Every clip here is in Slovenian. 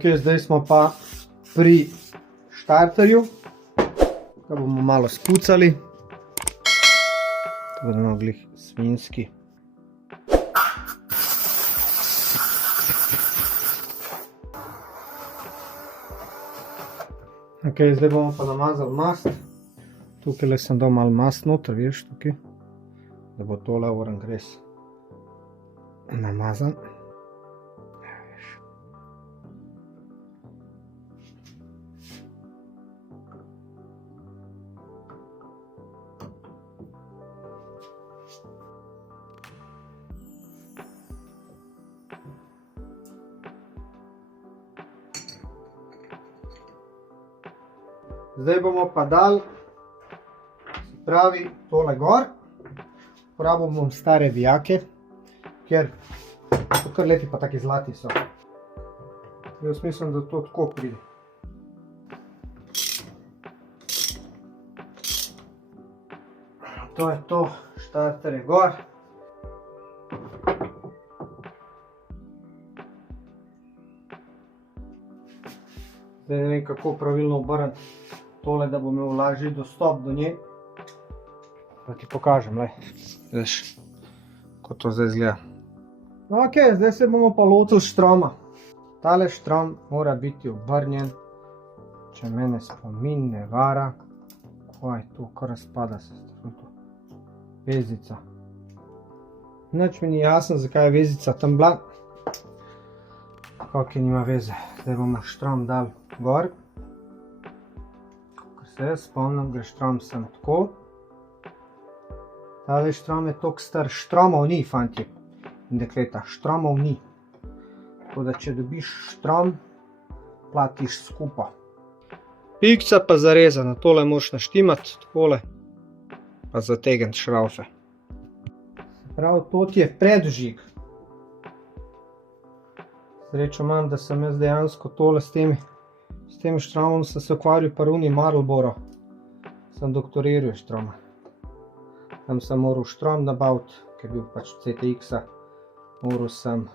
Ok, zdaj smo pa pri štarterju, ga bomo malo spucali, to bodo glih svinjski. Ok, zdaj bomo pa namazali mast, tukaj sem dal malo mast noter, vidiš tukaj, da bo tole oranj res namazan. Zdaj bomo pa dali, se pravi, tole gor. Uporabil bom stare vijake, ker so kar lepi pa taki zlati so. Jaz mislim, da to tako pride. To je to, štarter je gor. Zdaj ne vem, kako pravilno obrniti tole, da bo imel lažji dostop do nje. Da ti pokažem, lej. Veš, kako to zdaj izgleda. Ok, zdaj se bomo pa lotili štroma. Tale štrom mora biti obrnjen, če mene spomin ne vara. Kaj to, kar razpada se strano. Vezica. Nič mi ni jasno, zakaj je vezica tam bila. Ok, nima veze. Zdaj bomo štrom dali gor. Ko se jaz spomnim, gre štrom sem tako. Tale štrom je toliko star, štromov ni, fantje in dekleta, štromov ni. Tako da, če dobiš štrom, platiš skupaj. Pikca pa zarezana, tole moraš naštimati, takole, pa zategniti šraufe. Prav, to ti je predvžig. Srečo imam, da sem jaz dejansko tole s tem štromom sem se ukvarjal pa runi Marlboro. Sem doktoriral štroma. Tam sem moral štrom nabaviti, ker je bil pač CTX-a. Moral sem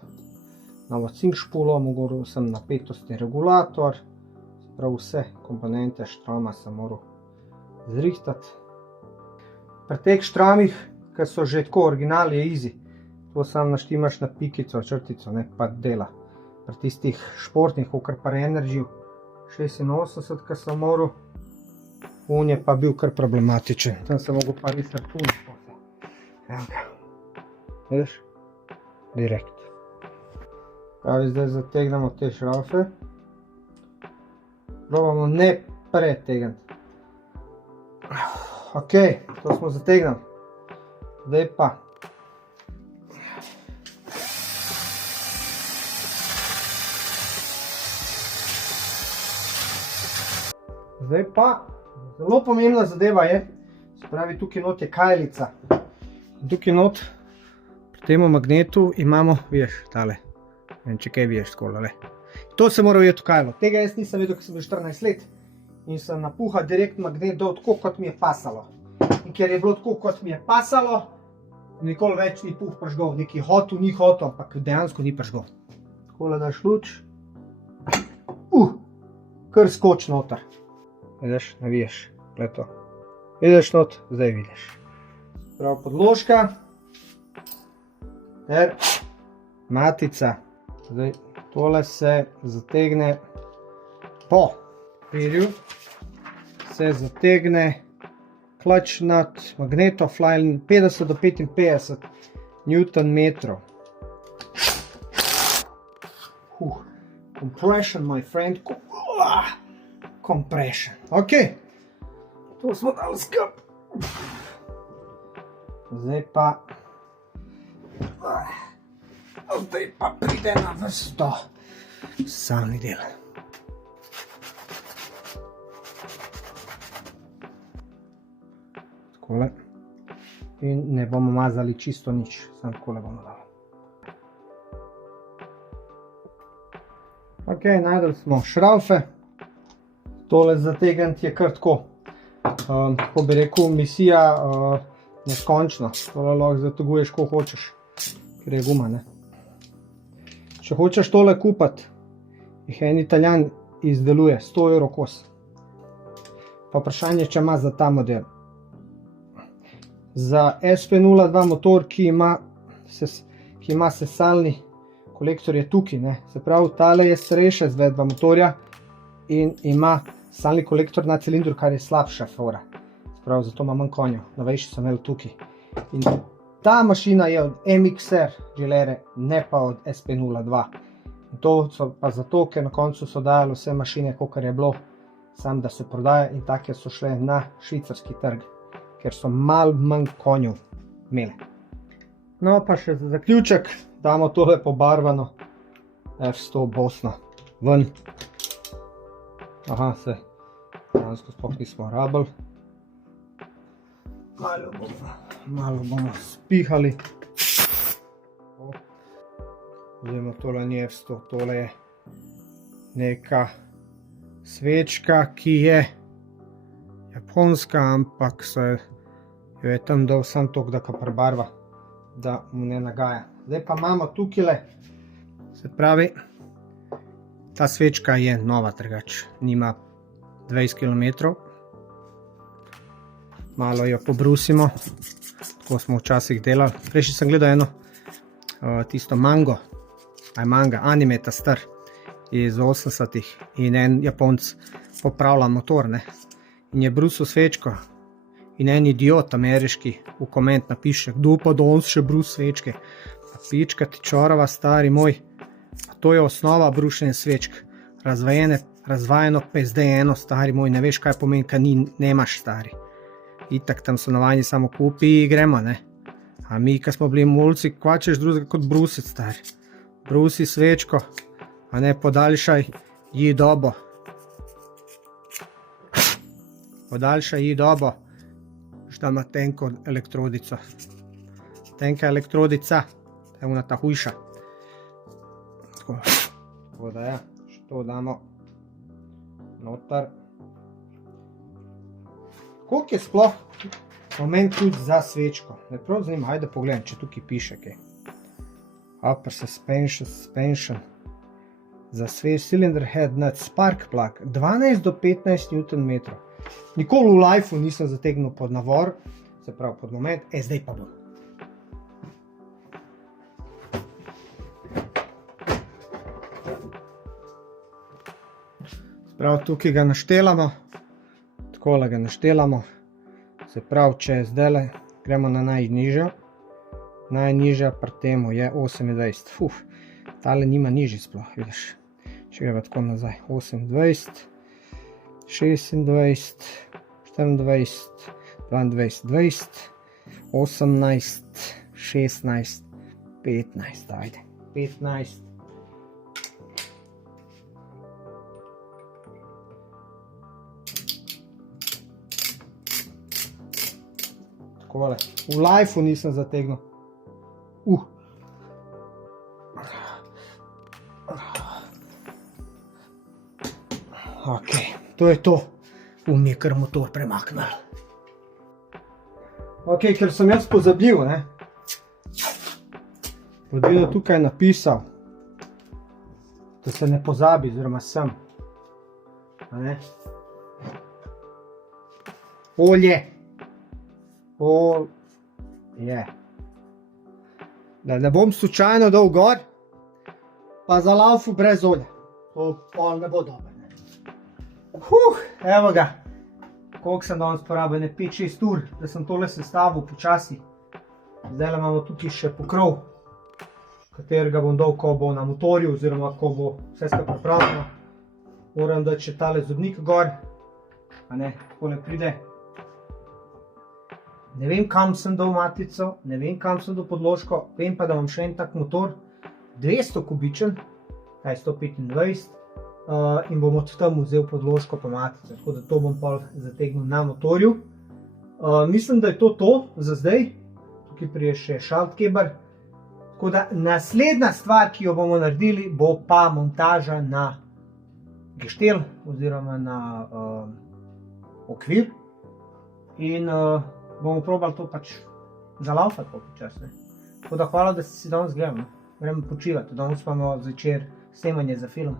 novo cink špulo, moral sem napetostni regulator. Prav vse komponente štroma sem moral zrihtati. Pri teh štromih, ki so že tako original, je easy. To sam naštimaš na pikico, črtico, ne pa dela. Pri tistih športnih, kakor pa Energy 86, ki sem moral, on je pa bil kar problematičen. Tam sem mogel pa res računati. Evo ga. Vidiš? Direkt. Pravi, zdaj zategnemo te šraufe. Probamo ne pretegniti. Ok, to smo zategnali. Zdaj pa. Zdaj pa, zelo pomembna zadeva je, se pravi, tukaj not je kajlica. Tukaj not, pri temu magnetu imamo, vidiš, tale, ne vem, če kaj vidiš skolo, le. To se mora ujeti v kajlo. Tega jaz nisem vedel, ko sem bil 14 let in sem napuhal direkt magnet dol tako, kot mi je pasalo. In ker je bilo tako, kot mi je pasalo, nikoli več ni puh pržgal, neki hotel, ni hotel, ampak dejansko ni pržgal. Takole daš luč, kar skoč noter. Vidiš, naviješ, leto. Vidiš not, zdaj vidiš. Prav podložka, ter matica. Zdaj, tole se zategne po papirju, se zategne clutch nut, magnetofline 50 do 55 Newton-metrov. Compression, my friend. Compression. Ok, to smo dali skup. Zdaj pa pride na vrsto sami del. Takole. In ne bomo mazali čisto nič, samo takole bomo dali. Ok, najdeli smo šraufe. Tole zategniti je kar tako, kako bi rekel, misija neskončna. Tole lahko zateguješ, ko hočeš, ker je guma, ne. Če hočeš tole kupiti, jih en Italijan izdeluje, 100 € kos. Pa vprašanje, če ima za ta model. Za SP02 motor, ki ima sesalni kolektor, je tukaj, ne. Se pravi, tale je starejša izvedba motorja in ima sesalni kolektor na cilindru, kar je slabša fora. Se pravi, zato ima manj konjev, novejši so imeli tukaj. In ta mašina je od MXR Gilere, ne pa od SP02. In to so pa zato, ker na koncu so dajali vse mašine, kolikor je bilo, samo da se prodaja, in take so šle na švicarski trg, ker so malo manj konjev imeli. No, pa še za zaključek damo tole pobarvano F100 Bosno ven. Aha, se dejansko sploh nismo rabili. Malo bomo spihali. Vzemo, tole ni F100, tole je neka svečka, ki je japonska, ampak jo je tam dal samo toliko, da ga prebarva, da mu ne nagaja. Zdaj pa imamo tukaj, se pravi, ta svečka je nova, drugač nima 20 km. Malo jo pobrusimo, tako smo včasih delali. Prejšnji sem gledal eno, tisto manga, anime ta star, iz 80-ih, in en Japonc popravlja motor, ne. In je brusil svečko in en idiot ameriški v koment napiše, kdo pa danes še brus svečke. Pa pička ti čorova, stari moj, to je osnova brušenja svečk. Razvajeno PSD1, stari moj, ne veš, kaj pomeni, kaj nemaš, stari. Itak tam so navajeni samo kupi in gremo, ne. A mi, ko smo bili mulci, kva češ drugega kot brusit, stari. Brusi svečko, a ne podaljšaj ji dobo. Podaljšaj ji dobo, šta ima tenko elektrodico. Tenka elektrodica, je ona ta hujša. Tako da ja, što damo noter. Koliko je sploh moment tudi za svečko? Me prav zanima, ajde pogledam, če tukaj piše kaj. Upper suspension. Za cylinder head nut spark plug 12 do 15 Nm. Nikoli v lifeu nisem zategnil pod navor, se pravi pod moment, zdaj pa bom. Se pravi, tukaj ga naštelamo, takole ga naštelamo, se pravi, če zdajle gremo na najnižjo, najnižja pri temu je 28, tale nima nižji sploh, vidiš, če greva tako nazaj, 28, 26, 24, 22, 20, 18, 16, 15, ajde, 15. Takole, v lifeu nisem zategnil. Ok, to je to. Mi je kar motor premaknil. Ok, ker sem jaz pozabil, ne. Vodilo tukaj napisal, da se ne pozabi, oziroma sem. Olje. Olje. Da ne bom slučajno dal gor, pa zalaufal brez olja. To pol ne bo dobro. Evo ga, koliko sem danes porabil, 5-6 ur, da sem tole sestavil počasi. Zdaj imamo tukaj še pokrov, katerega bom dal, ko bo na motorju, oziroma ko bo vse skupaj pripravljeno. Moram dati še tale zobnik gor, a ne, takole pride. Ne vem, kam sem dal matico, ne vem, kam sem dal podložko, vem pa, da imam še en tak motor, 200 kubičen, taj 125, in bom od tam vzel podložko pa matico, tako da to bom pol zategnil na motorju. Mislim, da je to za zdaj, tukaj prije še šaltkeber, tako da naslednja stvar, ki jo bomo naredili, bo pa montaža na geštel oziroma na okvir in bomo probali to pač zalaufati počasno. Tako da hvala, da ste si danes gledali. Gremo počivati, danes imamo zvečer snemanje za film.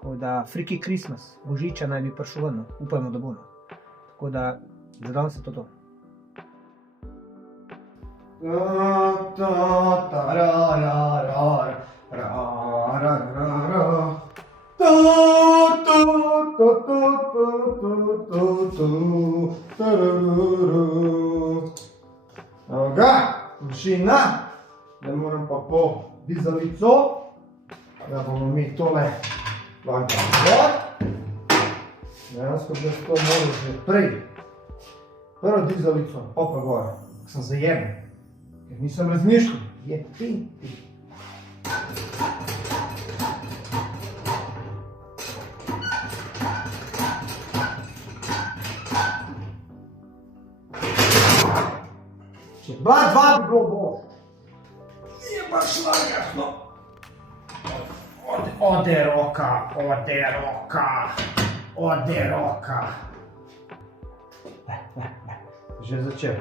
Tako da Freaky Christmas, božiča naj bi prišel ven, upajmo, da bo. Tako da za danes je to to. Evo ga, mašina, da moram pa po dizalico, da bomo mi tole vlagali gor. Dejansko bi to moral že prej. Prvo dizalico, pa gor, ko sem zajemen, ker nisem razmišljal, je pinti. Če dva bi bilo boš. Je pa šlagasno. Ode roka. Že začel.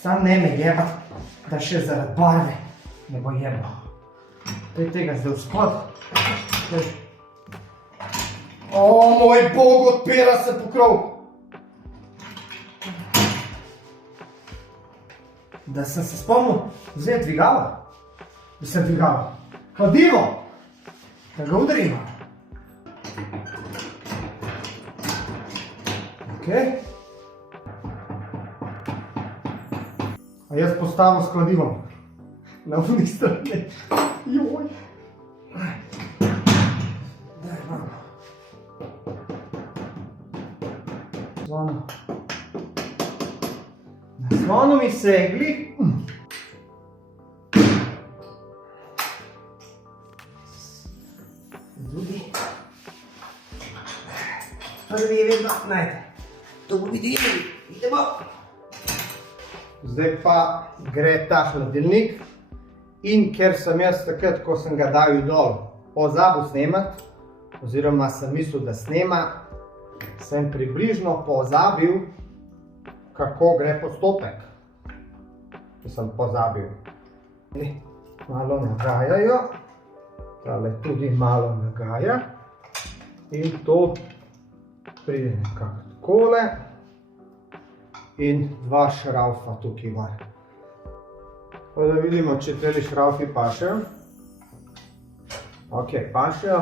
Sam ne me jeba, da še zaradi barve ne bo jeba. Tega zdaj vzpod. O moj bog, odpira se pokrov. Da sem se spomnil, zdaj je dvigalo. Da se je dvigalo. Kladivo! Da ga udarimo. Okay. A jaz postavil s kladivom. Na vni strani. Joj. Daj, malo. Zvono. Na zvonu mi se je glih. Drugi. Prvi je vedno najde. To bo videli. Idemo. Zdaj pa gre ta hladilnik in ker sem jaz takrat, ko sem ga dal dol, pozabil snemati, oziroma sem mislil, da snema, sem približno pozabil, kako gre postopek. To sem pozabil. Malo nagajajo, tale tudi malo nagaja in to pride nekako takole. In dva šraufa tukaj var. Pa da vidimo, če teli šraufi pašejo. Ok, pašejo.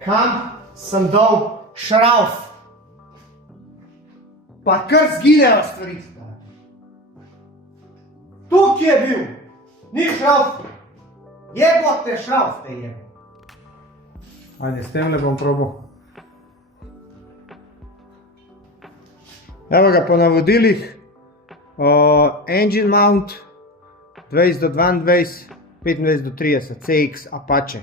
Kam sem dal šrauf? Pa kar zginejo stvari. Tukaj je bil. Ni šrauf. Jebote šrauf te je. Ajde, s tem le bom probal. Evo ga po navodilih, engine mount 20 do 22, 25 do 30, CX Apache.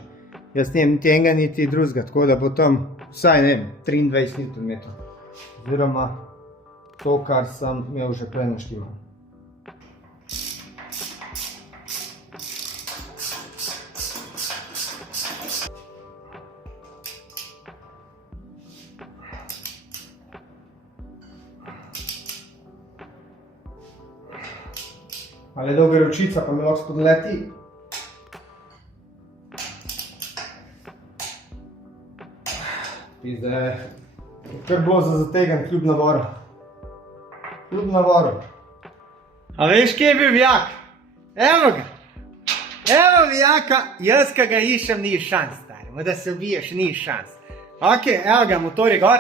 Jaz nimam niti enega, niti drugega, tako da bo tam vsaj, ne vem, 23 Nm. Oziroma to, kar sem imel že prej naštimal. Ali dolga ročica, pa me lahko spodleti. Pizda je kar bilo za zategan kljub navoru. Kljub navoru. A veš, kje je bil vijak? Evo ga. Evo vijaka, jaz ka ga išem, ni šans, stari. Da se ubiješ, ni šans. Ok, evo ga, motor je gor.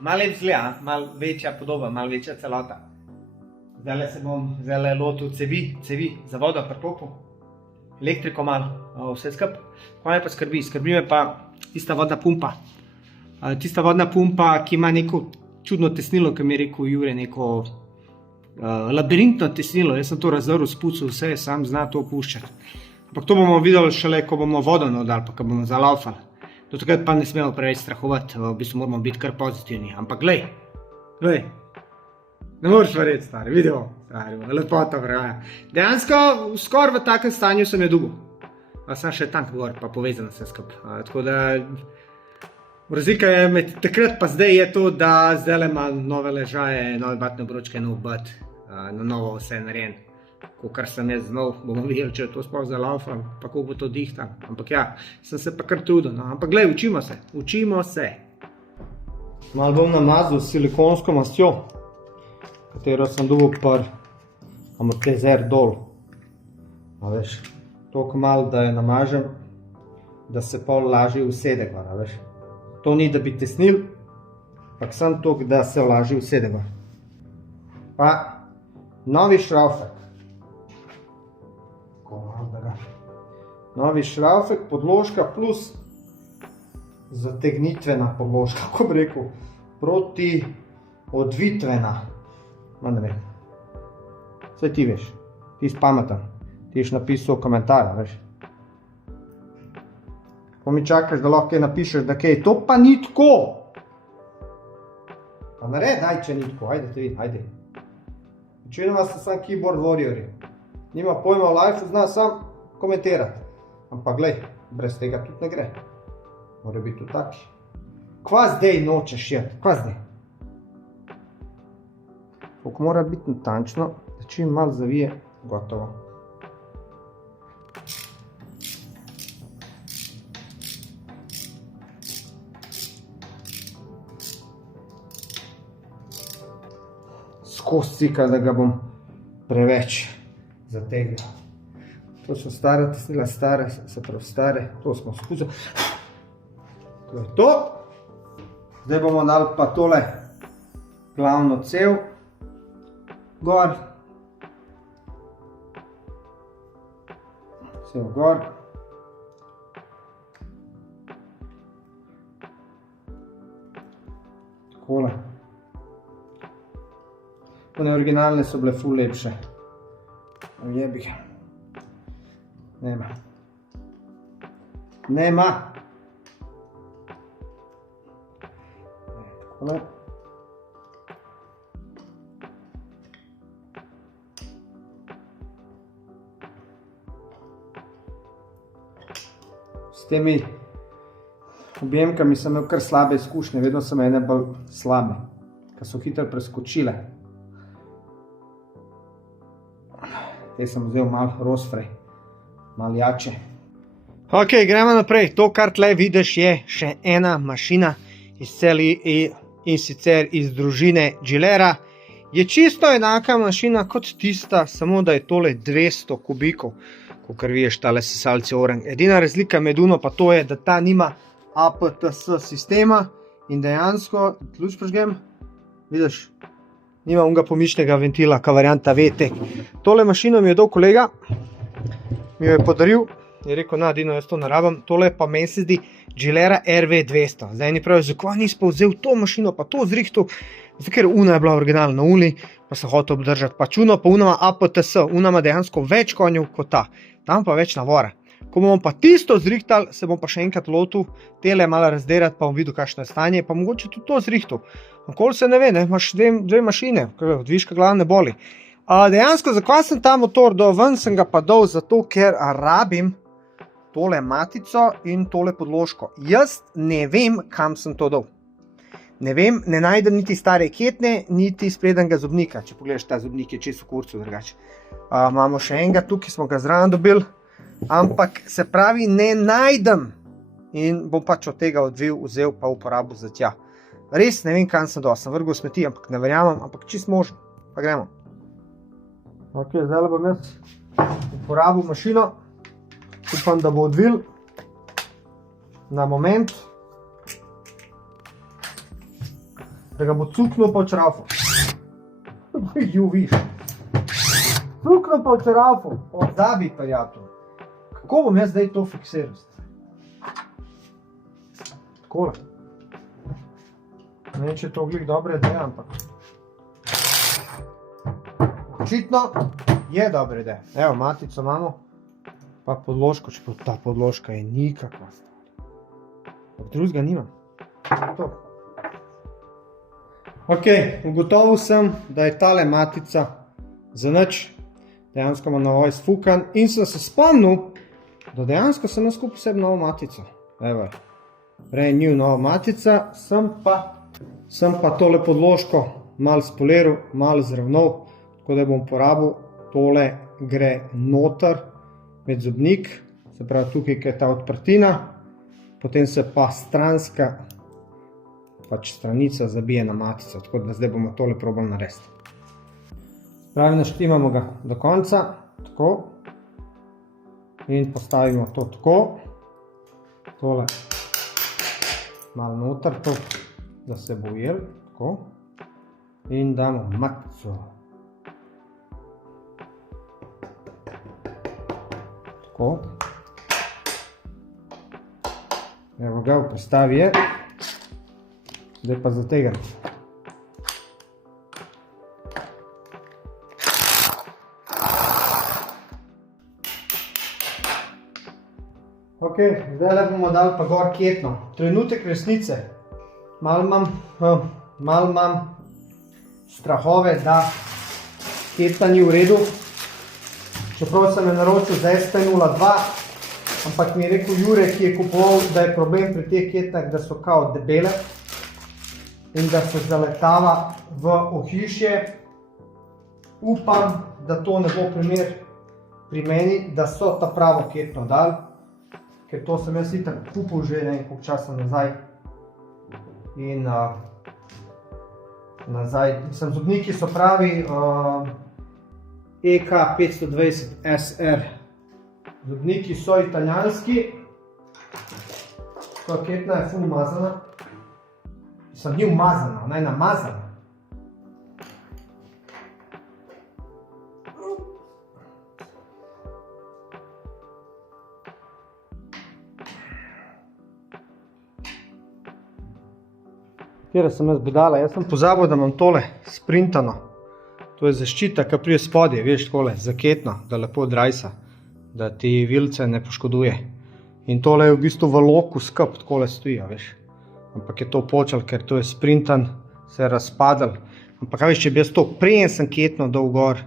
Malo lep zgleda, malo večja podoba, malo večja celota. Zdaj se bom lotil cevi za vodo prikopil, elektriko malo, vse skup. Kaj me pa skrbi? Skrbi me pa tista vodna pumpa. Tista vodna pumpa, ki ima neko čudno tesnilo, ki mi je rekel Jure, neko labirintno tesnilo. Jaz sem to razrl, spucal vse, sam zna to opuščati. Ampak to bomo videli šele, ko bomo vodo navdali, pa ko bomo zalaufali. Do takrat pa ne smemo preveč strahovati, v bistvu moramo biti kar pozitivni. Ampak glej, ne moreš verjeti, stari, vidimo, stari, lepota vreja. Dejansko, skoraj v takem stanju sem jo dugo. Sem še tank gor, pa povezan vse skup. Tako da, razlika je med takrat pa zdaj je to, da zdaj ima nove ležaje, nove batne obročke, nov bat, na novo vse narejen. Kar sem jaz znal, bomo videli, če je to sploh zalaufal, pa kako bo to dihtal. Ampak ja, sem se pa kar trudil. No. Ampak glej, učimo se. Malo bom namazal s silikonsko mastjo, katero sem dobil par amortizer dol. A veš, toliko malo, da jo namažem, da se pol lažje usede gor, a veš. To ni, da bi tesnil, ampak sem toliko, da se lažje usede gor. Pa novi šravfek. Novi šravfek, podložka plus zategnitvena podložka, kako bi rekel, proti odvitvena. Ma ne vem. Saj ti veš, ti si pameten, ti ješ napisal komentar, veš. Ko mi čakaš, da lahko kaj napišeš, da kaj, to pa ni tako. Pa nared, daj, če ni tako, ajde te vidim, ajde. Večinoma so sam keyboard warriori. Nima pojma v life, zna sam komentirati. Ampak glej, brez tega tudi ne gre. Mora biti tudi taki. Kva zdaj nočeš jeti? Kva zdaj? Koliko mora biti natančno, da čim malo zavije, gotovo. Skozi cikal, da ga bom preveč zategnil. To so stare tesnila, se pravi stare, to smo spuzali. To je to. Zdaj bomo dali pa tole glavno cev gor. Cev gor. Takole. One originalne so bile ful lepše. Jebi ga. Nema. Nema. Takole. S temi objemkami sem imel kar slabe izkušnje, vedno sem ene bolj slabe, ker so hitro preskočile. Te sem vzel malo rosfrej. Malo jače. Ok, gremo naprej. To, kar tle vidiš, je še ena mašina in sicer iz družine Gilera. Je čisto enaka mašina kot tista, samo da je tole 200 kubikov, kakor vidiš tale sesalci Orange. Edina razlika med uno pa to je, da ta nima APTS sistema in dejansko, luč prižgem, vidiš, nima unga pomičnega ventila, ka varianta VTEC. Tole mašino mi je dal kolega, mi jo je podaril, je rekel, na, Dino, jaz to ne rabim, tole pa meni se zdi Gilera RV200. Zdaj ni pravi, zakaj nisi pa vzel to mašino, pa to zrihtal, zato ker una je bila originalna na uni, pa se hotel obdržati. Pač una pa unama APTS, unama dejansko več konjev kot ta, tam pa več navora. Ko bomo pa tisto zrihtal, se bom pa še enkrat lotil, tele malo razderati, pa bom videl, kakšno je stanje, pa mogoče tudi to zrihtal. Okoli se ne ve, ne, imaš dve mašine, dviška glava ne boli. Dejansko, zakaj sem ta motor dal ven, sem ga pa dal zato, ker rabim tole matico in tole podložko. Jaz ne vem, kam sem to dal. Ne vem, ne najdem niti stare ketne, niti sprednjega zobnika. Če pogledaš, ta zobnik je čisto v kurcu drugače. Imamo še enega tukaj, smo ga zraven dobili, ampak se pravi, ne najdem. In bom pač od tega vzel pa uporabil za tja. Res ne vem, kam sem dal, sem vrgel smeti, ampak ne verjamem, ampak čisto možno. Pa gremo. Ok, zdaj bom jaz uporabil mašino. Upam, da bo odvil na moment, da ga bo cuknil po črafu. Viš. Cuknil po črafu, odzabi prijatelj. Kako bom jaz zdaj to fiksiral? Takole. Ne vem, če je to glih dobre ideje, ampak očitno je dobre ideje. Evo, matico imamo, pa podložko, čeprav ta podložka je nikakva stvar. Drugega nimam. To. Ok, ugotovil sem, da je tale matica za nič, dejansko ima novo izfukan in sem se spomnil, da dejansko sem na skupaj sebi novo matico. Evo je, brand new nova matica, sem pa tole podložko malo spoliral, malo zravnal, tako da bom uporabil tole gre noter med zobnik, se pravi tukaj, kjer je ta odprtina, potem se pa stranska stranica zabije na matico, tako da zdaj bomo tole probali narediti. Pravi, naštimamo ga do konca, tako, in postavimo to tako, tole malo noter, to, da se bo ujel, tako, in damo matico. Tako. Evo ga, v postavi je. Zdaj pa zategam. Ok, zdaj bomo dali pa gor ketno. Trenutek resnice. Malo imam strahove, da ketna ni v redu. Čeprav sem je naročil za SP02, ampak mi je rekel Jure, ki je kupoval, da je problem pri teh ketnah, da so kao debele in da se zaletava v ohišje. Upam, da to ne bo primer pri meni, da so ta pravo ketno dali, ker to sem jaz itak kupil že nekaj časa nazaj. In zobniki so pravi EK 520 SR. Zobniki so italijanski, ta ketna je ful umazana. Ni umazana, ona je namazana. Katera sem jaz budala? Jaz sem pozabil, da imam tole sprintano. To je zaščita, ki prije spodje, veš, tole, za ketno, da lepo drajsa, da ti vilce ne poškoduje. In tole je v bistvu v loku skup, takole stoji, veš. Ampak je to počel, ker to je sprintan, se je razpadal. Ampak, veš, če bi jaz to preden sem ketno dal gor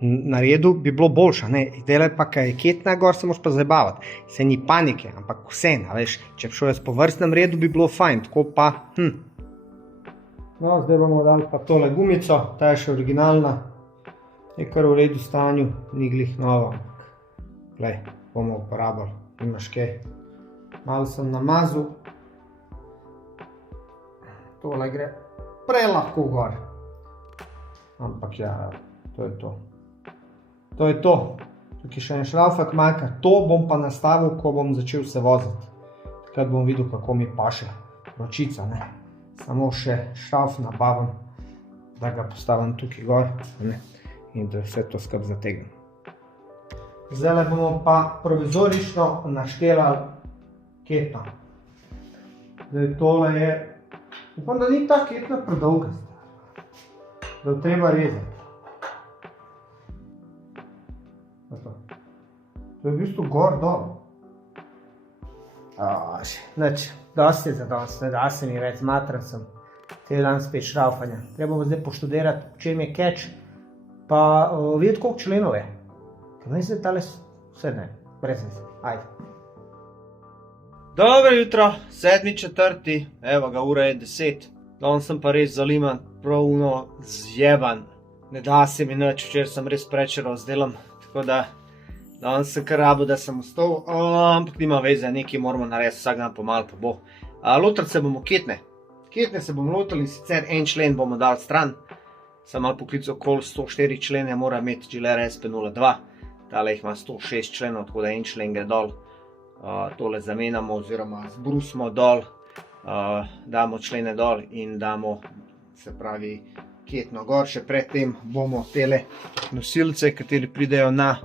naredil, bi bilo boljša, ne. Delaj pa, kaj je ketna gor, se moraš pa zabavati. Se ni panike, ampak vseeno, veš, če bi šel jaz po vrstnem redu, bi bilo fajn, tako pa, No, zdaj bomo dali pa tole gumico, ta je še originalna, je kar v redu stanju, ni glih nova, ampak, glej, bomo uporabili, imaš kaj. Malo sem namazal, tole gre prelahko gor, ampak ja, to je to. To je to, tukaj še en šravfak manjka, to bom pa nastavil, ko bom začel se voziti. Takrat bom videl, kako mi paše ročica, ne. Samo še šravf nabavim, da ga postavim tukaj gor, ne, in da vse to skup zategnem. Zdaj bomo pa provizorično naštelali ketno. Zdaj tole je, upam, da ni ta ketna predolga, da jo treba rezati. To je v bistvu gor dol. Nič, dosti je za danes, ne da se mi več, zmatran sem. Te dan spet šravfanja. Treba bo zdaj poštudirati, v čem je catch, pa videti, koliko členov je. Ker meni se tale vse ne, brez veze. Ajde. Dobro jutro, 7.4. Evo ga, ura je 10. Danes sem pa res zaliman, pravno zjeban. Ne da se mi nič, včeraj sem res prečeral z delom, tako da danes sem kar rabil, da sem vstal, ampak nima veze, nekaj moramo narediti, vsak dan pomalo pa bo. Lotili se bomo ketne. Ketne se bomo lotili, sicer en člen bomo dali stran. Sem malo poklical okoli 104 člene, mora imeti Gilera SP02. Tale jih ima 106 členov, tako da en člen gre dol. Tole zamenjamo oziroma zbrusimo dol, damo člene dol in damo, se pravi, ketno gor. Še predtem bomo tele nosilce, kateri pridejo na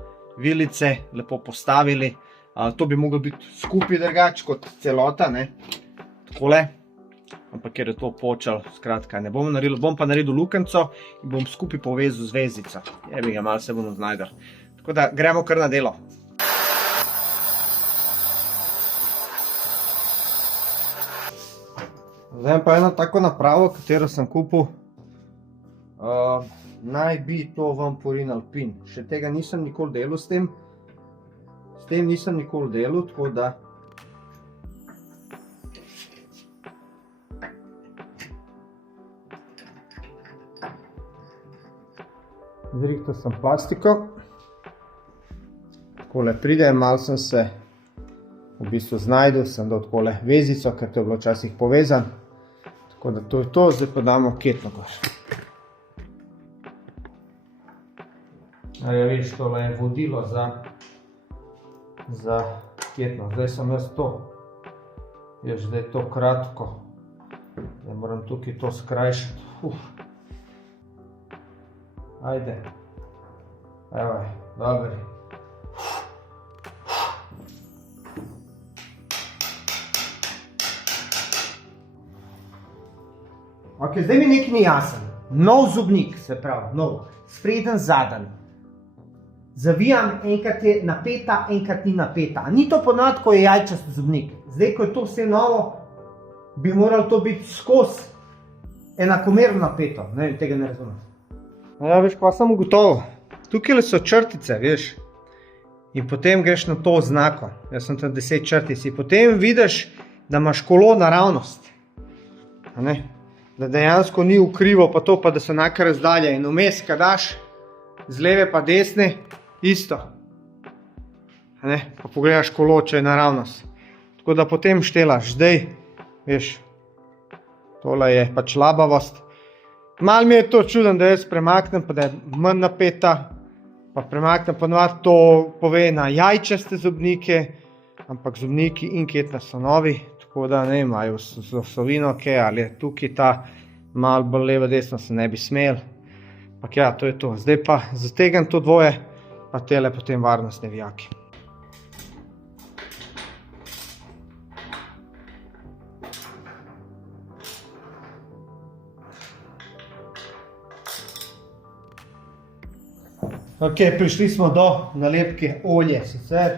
vilice, lepo postavili. To bi moglo biti skupaj drugače kot celota, ne, takole. Ampak ker je to počel, skratka, ne bom naredil, bom pa naredil lukenco in bom skupaj povezal z vezico. Jebi ga, malo se bomo znajdel. Tako da gremo kar na delo. Zdaj pa eno tako napravo, katero sem kupil. Naj bi to Vampurin Alpin. Še tega nisem nikoli delal s tem. S tem nisem nikoli delal, tako da zrihtal sem plastiko. takole pridem, malo sem se v bistvu znajdel, sem dal takole vezico, ker to je bilo včasih povezan. Tako da to je to, zdaj pa damo ketno gor. Ja, veš, tole je vodilo za ketno. Zdaj sem jaz to. Veš, zdaj je to kratko. Zdaj moram tukaj to skrajšati. Ajde. Evo je, dobro. Ok, zdaj mi nekaj ni jasen. Nov zobnik, se pravi, nov. Spreden, zaden. Zavijam, enkrat je napeta, enkrat ni napeta. Ni to ponad, ko je jajčast zobnik. Zdaj, ko je to vse novo, bi moralo to biti skozi enakomerno napeto. Ne vem, tega ne razumem. Ja, veš, pa sem ugotovil. Tukaj so črtice, veš. In potem greš na to oznako. Jaz sem tam 10 črtic. In potem vidiš, da imaš kolo naravnost. Da dejansko ni ukrivo, pa to, pa da so enake razdalje. In vmes, kad daš z leve pa desne, isto. Pa pogledaš kolo, če je naravnost. Tako da potem štelaš. Zdaj, veš, tole je pač labavost. Malo mi je to čuden, da jaz premaknem, pa da je manj napeta, pa premaknem ponovadi to pove na jajčaste zobnike, ampak zobniki in ketna so novi, tako da ne imajo osovino, ali je tukaj ta malo bolj levo desno se ne bi smel. Ampak ja, to je to. Zdaj pa zategnem to dvoje, pa tele potem varnostne vijaki. Ok, prišli smo do nalepke olje. Sicer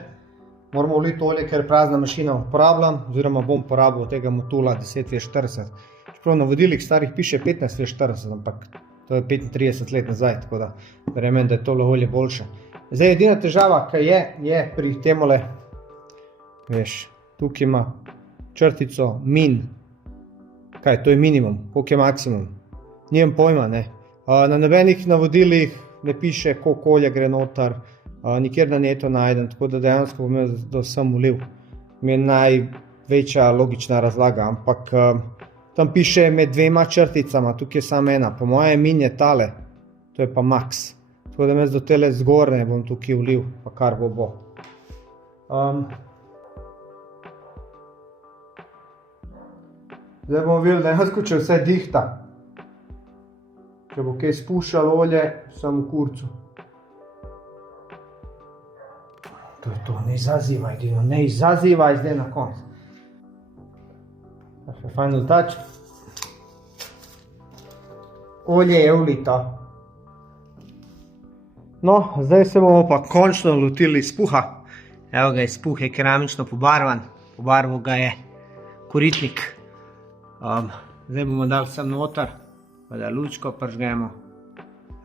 moramo vliti olje, ker prazna mašina uporabljam, oziroma bom porabil tega Motola 10V40. Čeprav na vodilih starih piše 15V40, ampak to je 35 let nazaj, tako da verjamem, da je tole olje boljše. Zdaj, edina težava, ki je pri temole, veš, tukaj ima črtico min. Kaj, to je minimum, koliko je maksimum? Nimam pojma, ne. Na nobenih navodilih ne piše, koliko olja gre noter, nikjer na netu najdem, tako da dejansko bom jaz do sem ulil. Mi je največja logična razlaga, ampak tam piše med dvema črticama, tukaj je samo ena, po moje min je tale, to je pa max. Tako da jaz do tele zgornje bom tukaj ulil, pa kar bo. Zdaj bomo videli dejansko, če vse dihta. Če bo kaj spuščalo olje, sem v kurcu. To je to, ne izazivaj, Dino, ne izazivaj zdaj na konc. Še final touch. Olje je ulito. No, zdaj se bomo pa končno lotili izpuha. Evo ga, izpuh je keramično pobarvan. Pobarval ga je koritnik. Zdaj bomo dali sem noter. Pa da lučko pržgemo.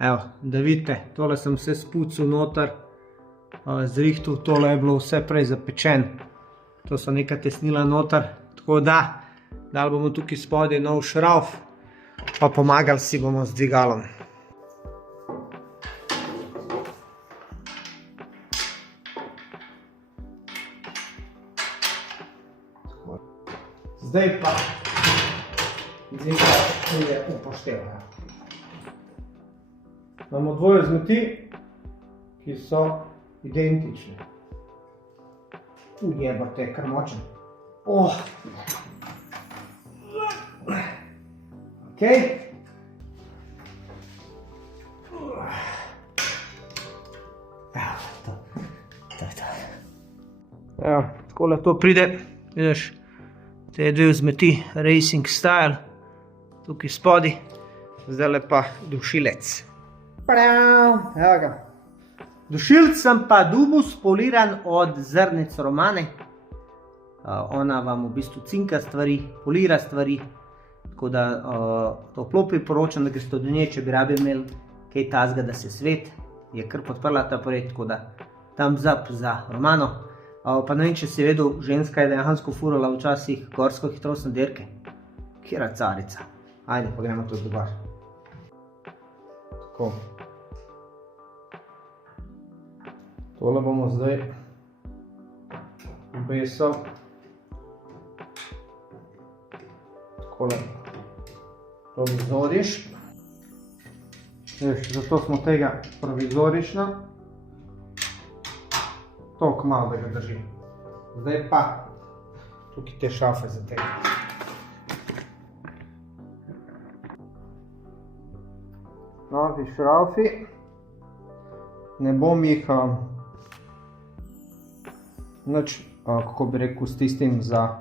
Evo, da vidite, tole sem vse spucal noter, zrihtal, tole je bilo vse prej zapečen. To so neka tesnila noter, tako da, dali bomo tukaj spodaj nov šrauf, pa pomagali si bomo z dvigalom. Zdaj pa dvigal je upoštevajo. Imamo dvoje zmeti, ki so identične. Ujebate, kar močen. Ok. Evo, takole to pride, vidiš, te dve vzmeti, racing style, tukaj spodi, zdaj pa dušilec. Evo ga. Dušilc sem pa dobil spoliran od zrnec Romane. Ona vam v bistvu cinka stvari, polira stvari, tako da toplo priporočam, da greste do nje, če bi rabi imeli kaj tazga, da se svet, je kar podprla ta projekt, tako da thumbs up za Romano. Pa ne vem, če si vedel, ženska je dejansko furala včasih gorsko hitrostne dirke. Kjera carica. Ajde, pa gremo to dobar. Tako. Tole bomo zdaj obesili takole provizoriš. Zato smo tega provizorična. Toliko malo, da ga držim. Zdaj pa tukaj te šafe za tega. Novi šrafi. Ne bom jih nič, kako bi rekel, s tistim za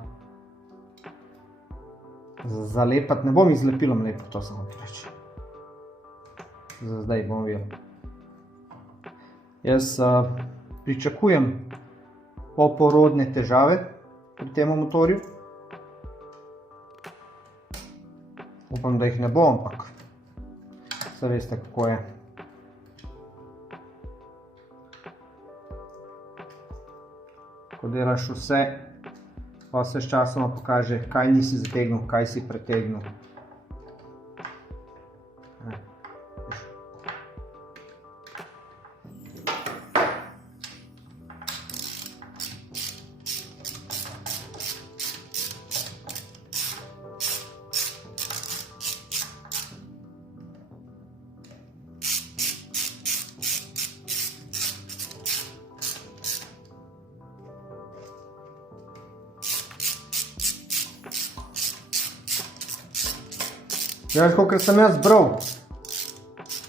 zalepati. Ne bom jih z lepilom lepil, to samo bi reči. Za zdaj bom videl. Jaz pričakujem poporodne težave pri tem motorju. Upam, da jih ne bo, ampak saj veste, kako je. Ko delaš vse, pa se s časoma pokaže, kaj nisi zategnil, kaj si pretegnil. Veš, kolikor sem jaz bral,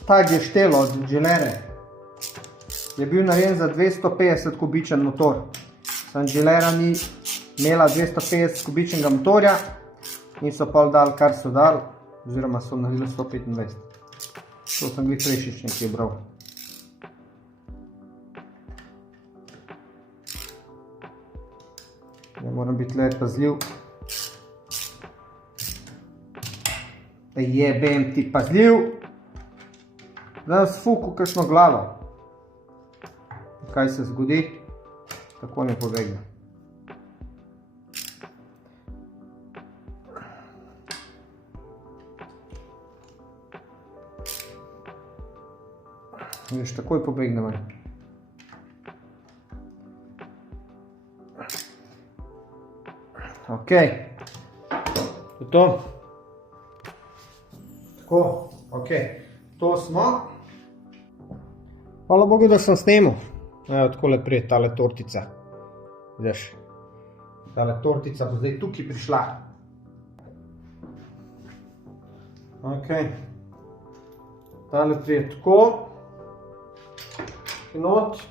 ta geštelo od Gilere je bil narejen za 250 kubičen motor. Gilera ni imela 250 kubičnega motorja in so pol dali, kar so dali, oziroma so naredili 125. To sem glih prejšič nekje bral. Ja, moram biti le pazljiv. Jebem ti pazljiv, da nas fuku kakšno glavo. Kaj se zgodi, tako ne pobegne. Vidiš, takoj pobegne ven. Ok, to. Tako, ok, to smo. Hvala Bogu, da sem snemal. Evo, takole prije tale tortica. Vidiš, tale tortica bo zdaj tukaj prišla. Ok, tale prije tako. In not.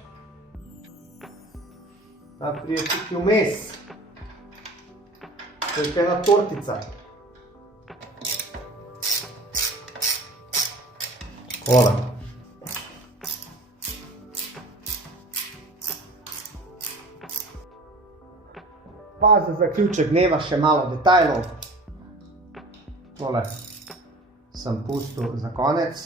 Tale prije tukaj vmes. To je ena tortica. Hvala. Pa za zaključek dneva še malo detajlov. Tole sem pustil za konec.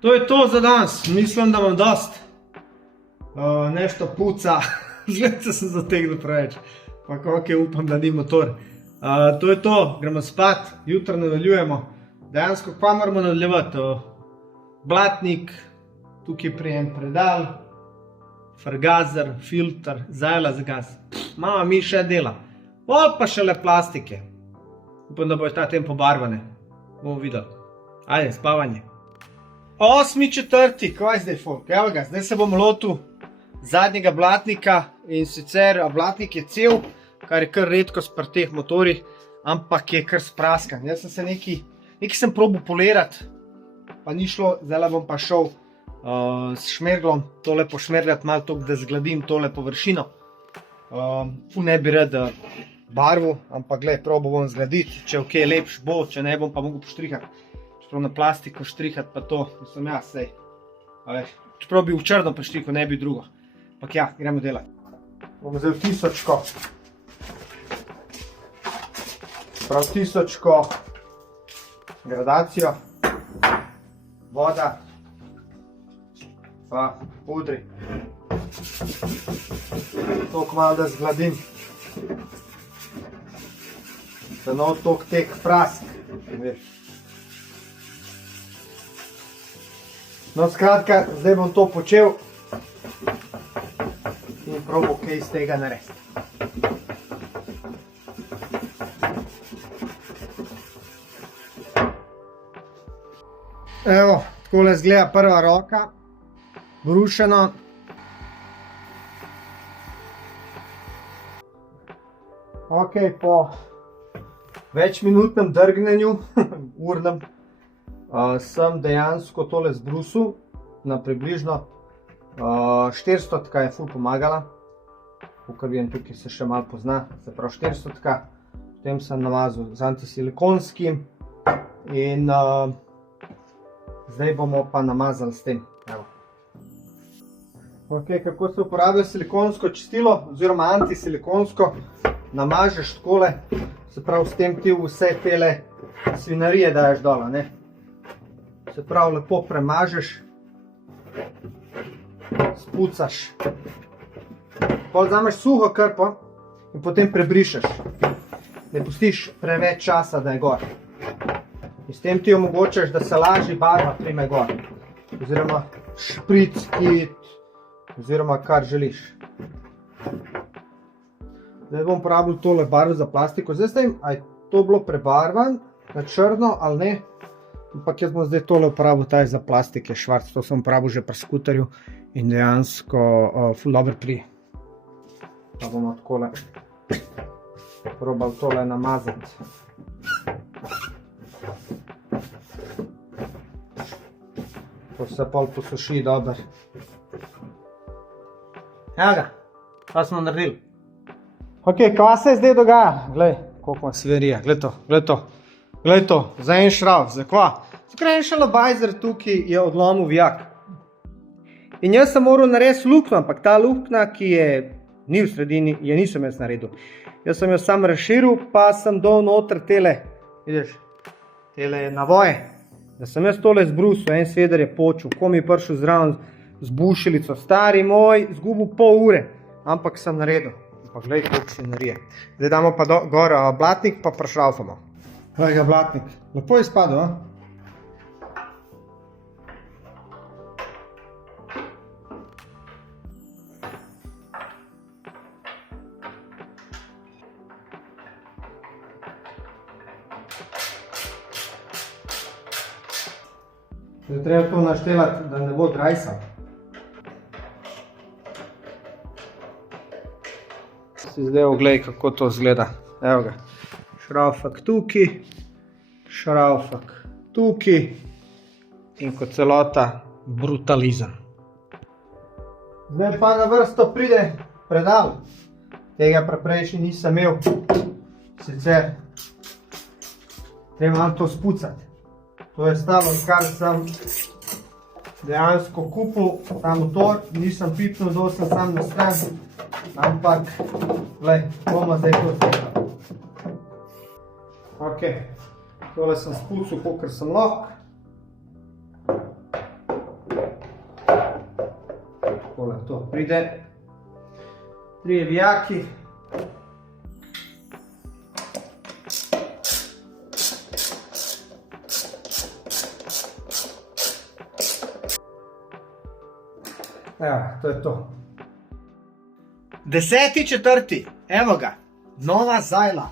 To je to za danes. Mislim, da vam dost. Nešto puca. Žlece sem zategnil preveč. Pa ok, upam, da ni motor. To je to, gremo spat, jutro nadaljujemo. Dejansko, kva moramo nadaljevati? Blatnik, tukaj prijem predal, frgazer, filter, zajla za gas. Mama mi še dela. Pa šele plastike. Upam, da bojo ta tem pobarvane. Bomo videli. Ajde, spavanje. 8.4. Kaj zdaj, folk? Evo ga, zdaj se bom lotil zadnjega blatnika in sicer blatnik je cel, kar je kar redkost pri teh motorjih, ampak je kar spraskan. Jaz sem se nekaj sem probal polirati, pa ni šlo, zdaj bom pa šel s šmerglom tole pošmerljati malo toliko, da zgladim tole površino. Ful ne bi rad barvu, ampak glej, probal bom zgladiti, če ok lepš bo, če ne bom pa mogel poštrihati. Čeprav na plastiko štrihati pa to, mislim jaz, sej. Čeprav bi v črno poštrihal, ne bi drugo. Ampak ja, gremo delati. Bom vzel 1000. Prav 1000 gradacijo, voda, pa pudri. Toliko malo, da zgladim. da no tok tek prask. No, skratka, zdaj bom to počel in probal kaj iz tega narediti. Evo, takole izgleda prva roka, brušeno. Ok, po večminutnem drgnenju, urnem, sem dejansko tole zbrusil na približno 400, je ful pomagala. Kakor vidim, tukaj se še malo pozna, se pravi 400. Potem sem namazal z antisilekonskim in zdaj bomo pa namazali s tem. Ok, kako se uporablja silikonsko čistilo oziroma antisilikonsko? Namažeš takole, se pravi s tem ti vse tele svinarije daješ dol, ne? Se pravi lepo premažeš, spucaš. Potem vzameš suho krpo in potem prebrišeš. Ne pustiš preveč časa, da je gor. In s tem ti omogočaš, da se lažje barva prime gor. Oziroma špric, kit, oziroma kar želiš. Zdaj bom uporabil tole barvo za plastiko. Zdaj s tem, a je to bilo prebarvan na črno ali ne. Ampak jaz bom zdaj tole uporabil taj za plastike, švarc. To sem uporabil že pri skuterju in dejansko ful dobro prije. Pa bomo takole probal tole namazati. To se pol posuši dobro. Evo ga, pa smo naredili. Ok, kaj se zdaj dogaja? Glej, koliko ima sverija, glej to, glej to. Glej to, za en šrav, za kva? Zakaj en šalabajzer tukaj je odlomil vijak. In jaz sem moral narediti luknjo, ampak ta luknja, ki je ni v sredini, je nisem jaz naredil. Jaz sem jo sam razširil, pa sem dol noter tele, vidiš, tele navoje. Da sem jaz tole zbrusil, en sveder je počel, ko mi je prišel zraven z bušilico, stari moj, zgubil pol ure, ampak sem naredil. Pa glej, koliko se narije. Zdaj damo pa gor blatnik, pa prešraufamo. Glej ga blatnik, lepo je izpadel, a? Zdaj treba to naštelati, da ne bo drajsal. Si zdaj oglej, kako to izgleda. Evo ga. Šraufak tukaj, šraufak tukaj in kot celota brutalizem. Zdaj pa na vrsto pride predal. Tega prejšnji nisem imel. Sicer treba malo to spucati. To je stalo, kar sem dejansko kupil, ta motor, nisem pipnil, dol sem sam na stran. Ampak, glej, bomo zdaj to zdelali. Ok, tole sem spucil, kolikor sem lahko. Takole to pride. 3 vijaki. Evo, to je to. 10.4. Evo ga, nova zajla.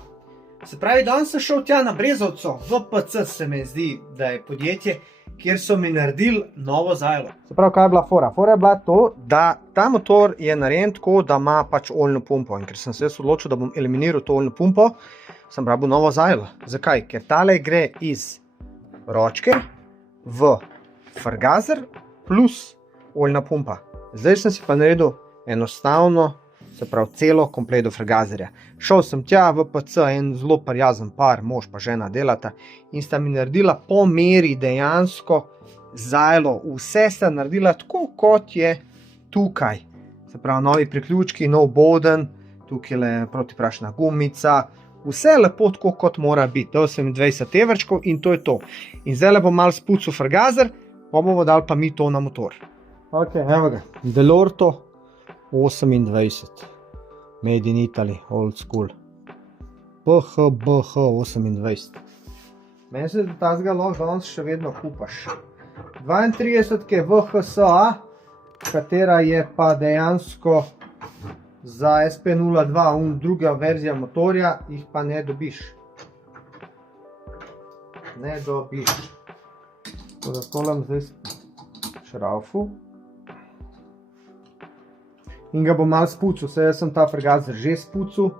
Se pravi, danes sem šel tja na Brezovco, VPC se mi zdi, da je podjetje, kjer so mi naredili novo zajlo. Se pravi, kaj je bila fora? Fora je bila to, da ta motor je narejen tako, da ima pač oljno pumpo. In ker sem se jaz odločil, da bom eliminiral to oljno pumpo, sem rabil novo zajlo. Zakaj? Ker tale gre iz ročke v frgazer plus oljna pumpa. Zdaj sem si pa naredil enostavno, se pravi celo komplet do frgazerja. Šel sem tja, VPC, en zelo prijazen par, mož pa žena delata in sta mi naredila po meri dejansko zajlo. Vse sta naredila tako, kot je tukaj. Se pravi, novi priključki, nov boden, tukaj je protiprašna gumica, vse lepo tako, kot mora biti. Dal sem 20 evrčkov in to je to. In zdaj bom malo spucal frgazer, pa bomo dali pa mi to na motor. Ok, evo ga, Delorto 28, made in Italy, old school. PHBH28. Meni se da tazga lahko danes še vedno kupaš. 32 VHSA, katera je pa dejansko za SP02, druga verzija motorja, jih pa ne dobiš. Ne dobiš. Tako da tolem zdaj šraufu. In ga bom malo spucil, saj jaz sem ta fregazer že spucil,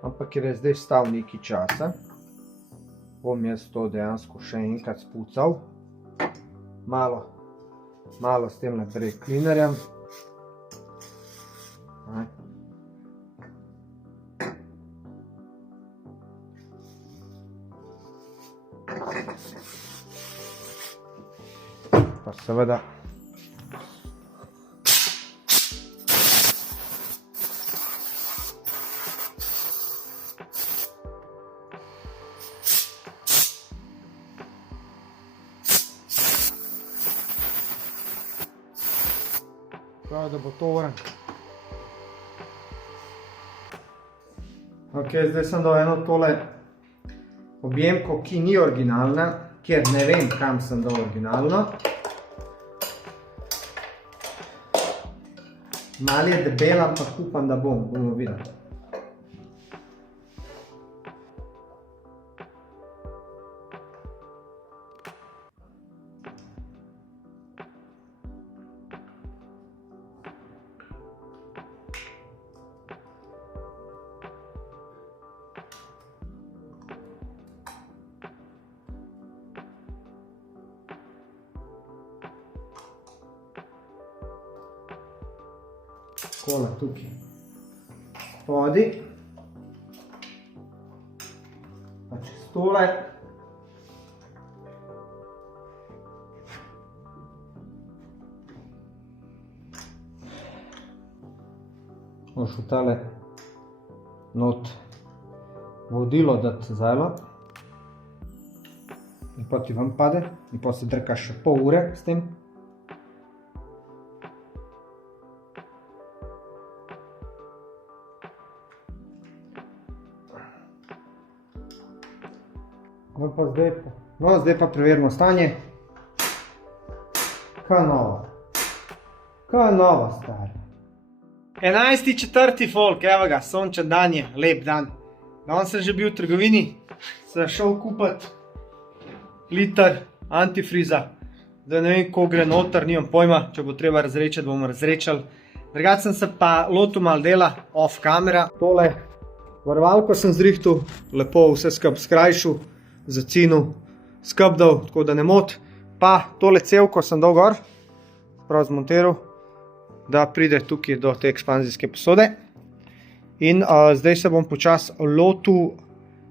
ampak ker je zdaj stal nekaj časa, bom jaz to dejansko še enkrat spucal. Malo s tem naprej cleanerjem. Pa seveda pravi, da bo to vrem. Ok, zdaj sem dal eno tole objemko, ki ni originalna, ker ne vem, kam sem dal originalno. Malo je debela, pa upam, da bomo videli. Takole tukaj spodaj, pa čez tole. Moš v tale not vodilo dati zajlo in pa ti ven pade in pa se drkaš še pol ure s tem. Zdaj pa preverimo stanje. Kaj nova, stari. 11.4. folk, evo ga, sončen dan je, lep dan. Danes sem že bil v trgovini, sem šel kupiti liter antifriza. Zdaj ne vem, ko gre noter, nimam pojma, če bo treba razrečati, bomo razrečali. Drugače sem se pa lotil malo dela, off kamera. Tole varovalko sem zrihtal, lepo vse skupaj skrajšal, zacinil, skapdal, tako da ne mot. Pa tole cevko sem dal gor, prav zmontiral, da pride tukaj do te ekspanzijske posode. In zdaj se bom počasi lotil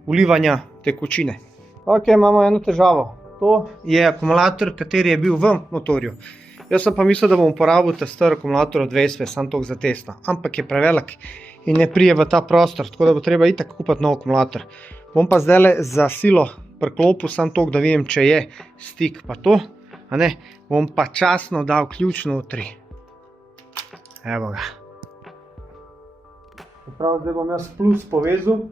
vlivanja tekočine. Ok, imamo eno težavo. To je akumulator, kateri je bil v motorju. Jaz sem pa mislil, da bom uporabil ta star akumulator od VSV, sam tok za testno. Ampak je prevelik in ne prije v ta prostor, tako da bo treba itak kupiti nov akumulator. Bom pa zdaj za silo priklopil sam tok, da vidim, če je stik pa to, a ne, bom pa časno dal ključ notri. Evo ga. Prav, zdaj bom jaz plus povezal.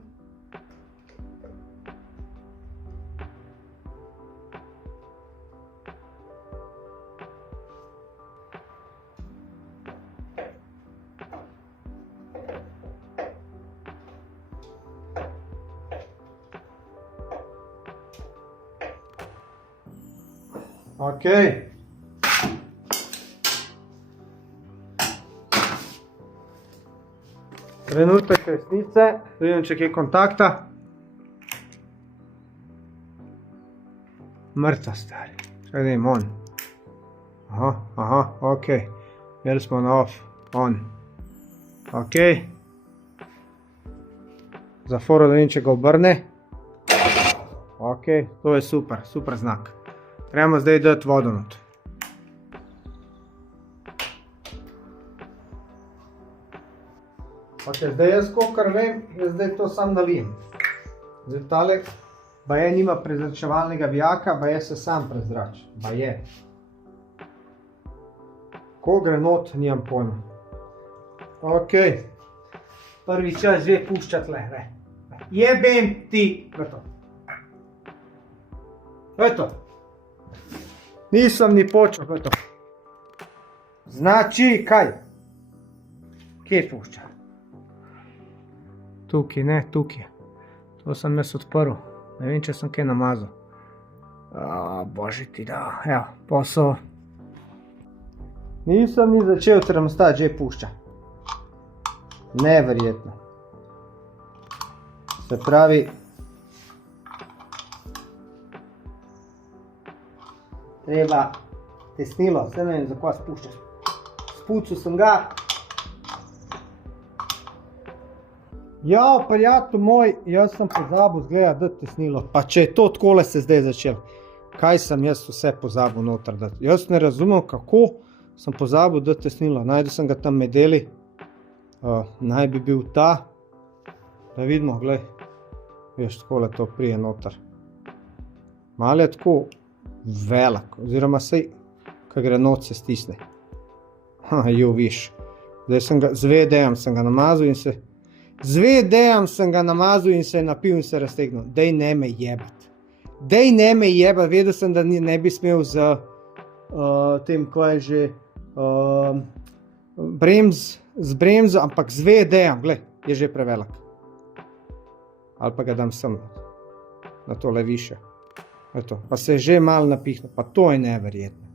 Ok. Trenutek resnice, vidim, če je kontakta. Mrtva, stari. Čakaj, da im on. Aha, ok. Imeli smo na off, on. Ok. Za foro, da vidim, če ga obrne. Ok, to je super, super znak. Gremo zdaj dati vodo not. Ok, zdaj jaz kolikor vem, jaz zdaj to sam nalijem. Zdaj tale baje nima prezračevalnega vijaka, baje se sam prezrači. Baje. Ko gre not, nimam pojma. Ok. Prvi čas že pušča tle. Jebem ti. Eto. Eto. Nisem ni počel, eto. Znači, kaj? Kje pušča? Tukaj, ne, tukaj. To sem jaz odprl. Ne vem, če sem kaj namazal. Bože ti da, evo, posel. Nisem ni začel termostat že pušča. Neverjetno. Se pravi, treba tesnilo, vse ne vem, za kaj spuščaš. Spucal sem ga. Ja, prijatelj moj, jaz sem pozabil zgledati dati tesnilo. Pa če je to takole se zdaj začel, kaj sem jaz vse pozabil noter dati. Jaz ne razumem, kako sem pozabil dati tesnilo. Najdel sem ga tam med deli. Naj bi bil ta. Da vidimo, glej. Veš, takole to prije noter. Malo je tako velik, oziroma sej, ko gre noč se stisne. Jo, viš. Zdaj sem ga, z VD-jem sem ga namazal in se... Z VD-jem sem ga namazal in se je napil in se raztegnil. Dej ne me jebat. Dej ne me jebat. Vedel sem, da ne bi smel z tem, ko je že z bremzo, ampak z VD-jem, glej, je že prevelik. Ali pa ga dam sem na tole više. Eto, pa se je že malo napihnil, pa to je neverjetno.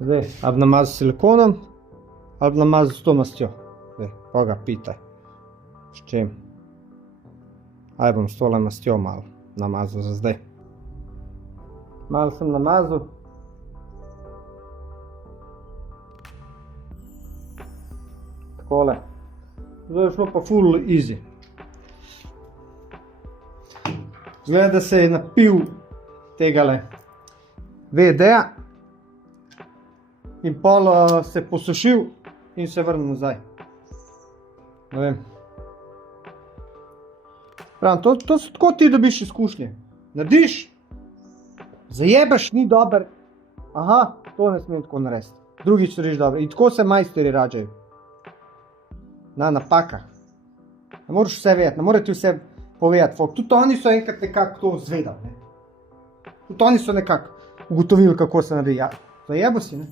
Zdaj, ali bi namazal silikonom, ali bi namazal s to mastjo. Zdaj, koga pitaj. S čim? Aj bom s tole mastjo malo namazal za zdaj. Malo sem namazal. Takole. Zdaj je šlo pa full easy. Zgleda, da se je napil tegale VD-ja in pol se posušil in se vrnil nazaj. Ne vem. Pravim, to so tako ti dobiš izkušnje. Narediš, zajebeš, ni dober, aha, to ne smem tako narediti. Drugič narediš dobro. In tako se majsteri rađajo. Na napakah. Ne moraš vse vedeti, ne moraš ti vse povedati. Tudi oni so enkrat nekako to zvedali. Tudi oni so nekako ugotovili, kako se naredi. Ja, zajebo si, ne?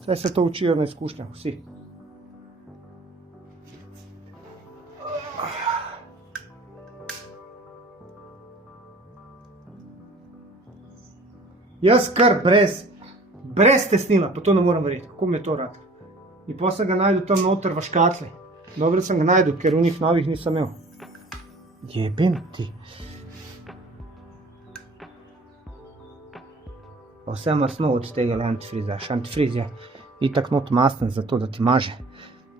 Vse se to učijo na izkušnjah, vsi. Jaz kar brez tesnila, pa to ne moram verjeti, kako mi je to rad. In potem sem ga najdel tam noter v škatli. Dobro sem ga najdel, ker unih novih nisem imel. Jebem ti. Vse masno od tega antifriza. Antifriz je itak not masten, zato da ti maže.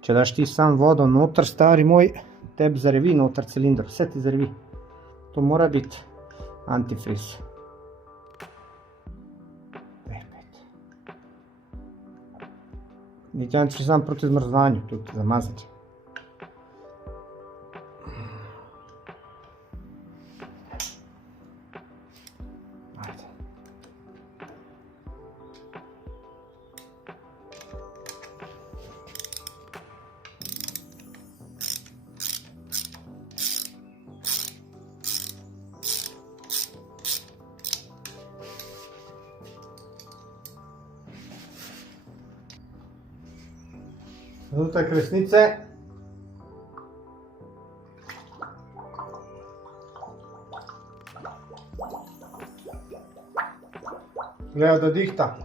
Če daš ti sam vodo noter, stari moj, tebi zarevi noter cilindr, vse ti zarevi. To mora biti antifriz. Niti antifriz sam proti zmrzvanju, tudi zamazati. Znotraj kresnice. Gleda, da dihta.